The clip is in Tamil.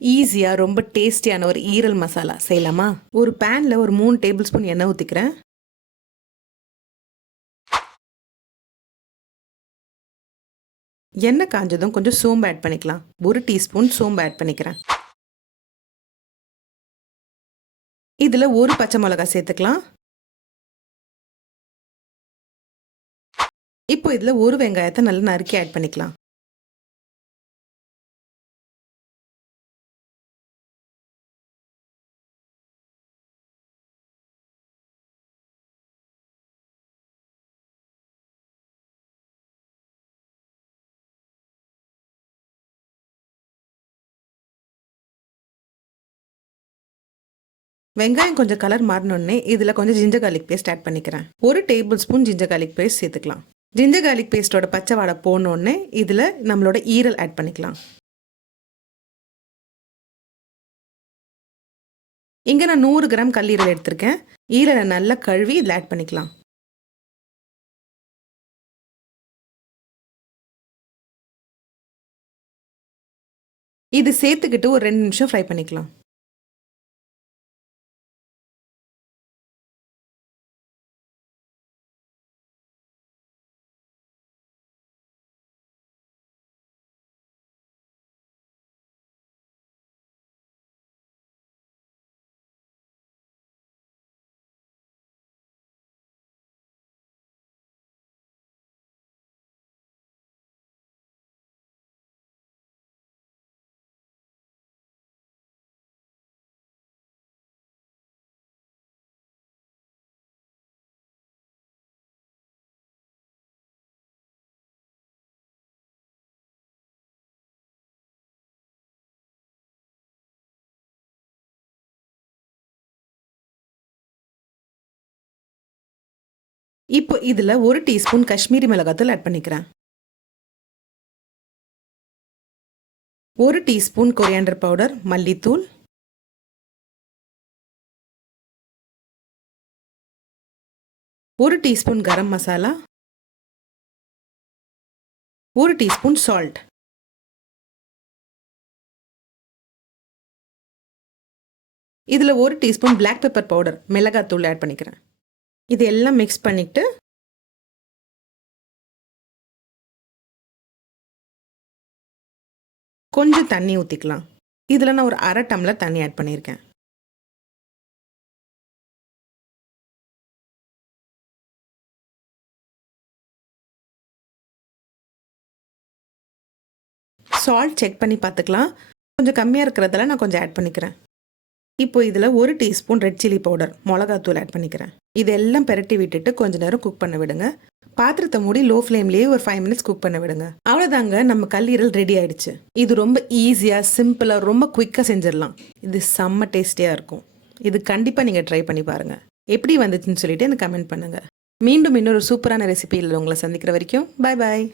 ஈஸியாக ரொம்ப டேஸ்டியான ஒரு ஈரல் மசாலா. செய்யலாமா? ஒரு பேனில் ஒரு மூணு டேபிள் ஸ்பூன் எண்ணெய் ஊற்றிக்கிறேன் எண்ணெய் காஞ்சதும் கொஞ்சம் சோம்பு ஆட் பண்ணிக்கலாம். ஒரு டீஸ்பூன் சோம்பு ஆட் பண்ணிக்கிறேன். இதில் ஒரு பச்சை மிளகா சேர்த்துக்கலாம். இப்போ இதில் ஒரு வெங்காயத்தை நல்லா நறுக்கி ஆட் பண்ணிக்கலாம். வெங்காயம் கொஞ்சம் கலர் மாறினோடனே இதில் கொஞ்சம் ஜிஞ்சர் கார்லிக் பேஸ்ட் ஆட் பண்ணிக்கிறேன். ஒரு tablespoon ginger garlic paste சேர்த்துக்கலாம். ஜிஞ்சர் கார்லிக் பேஸ்ட்டோட பச்சை வாடை போனோடனே இதில் நம்மளோட ஈரல் ஆட் பண்ணிக்கலாம். இங்கே நான் நூறு கிராம் கல்லீரல் எடுத்திருக்கேன். ஈரலை நல்லா கழுவி இதில் ஆட் பண்ணிக்கலாம். இது சேர்த்துக்கிட்டு ஒரு ரெண்டு நிமிஷம் ஃப்ரை பண்ணிக்கலாம். இப்போ இதில் ஒரு டீஸ்பூன் காஷ்மீரி மிளகாத்தூள் ஆட் பண்ணிக்கிறேன். ஒரு டீஸ்பூன் கொரியாண்டர் பவுடர் மல்லித்தூள். ஒரு டீஸ்பூன் கரம் மசாலா. ஒரு டீஸ்பூன் சால்ட் இதில் ஒரு டீஸ்பூன் பிளாக் பெப்பர் பவுடர் மிளகாத்தூள் ஆட் பண்ணிக்கிறேன். இது எல்லாம் மிக்ஸ் பண்ணிட்டு கொஞ்சம் தண்ணி ஊற்றிக்கலாம் இதில் நான் ஒரு அரை டம்ளர் தண்ணி ஆட் பண்ணியிருக்கேன். சால்ட் செக் பண்ணி பார்த்துக்கலாம். கொஞ்சம் கம்மியாக இருக்கிறதால நான் கொஞ்சம் ஆட் பண்ணிக்கிறேன். இப்போ இதில் ஒரு டீஸ்பூன் ரெட் சில்லி பவுடர் மிளகாத்தூள் ஆட் பண்ணிக்கிறேன். இதெல்லாம் பெரட்டி விட்டுட்டு கொஞ்ச நேரம் குக் பண்ண விடுங்க. பாத்திரத்தை மூடி லோ ஃப்ளேம்லேயே ஒரு ஃபைவ் மினிட்ஸ் குக் பண்ண விடுங்க. அவ்வளோதாங்க நம்ம கல்லீரல் ரெடி ஆயிடுச்சு. இது ரொம்ப ஈஸியாக சிம்பிளாக ரொம்ப குயிக்காக செஞ்சிடலாம். இது செம்ம டேஸ்டியாக இருக்கும். இது கண்டிப்பாக நீங்கள் ட்ரை பண்ணி பாருங்கள் எப்படி வந்துச்சுன்னு சொல்லிட்டு எனக்கு கமெண்ட் பண்ணுங்கள் மீண்டும் இன்னொரு சூப்பரான ரெசிபியில் உங்களை சந்திக்கிற வரைக்கும் பாய் பாய்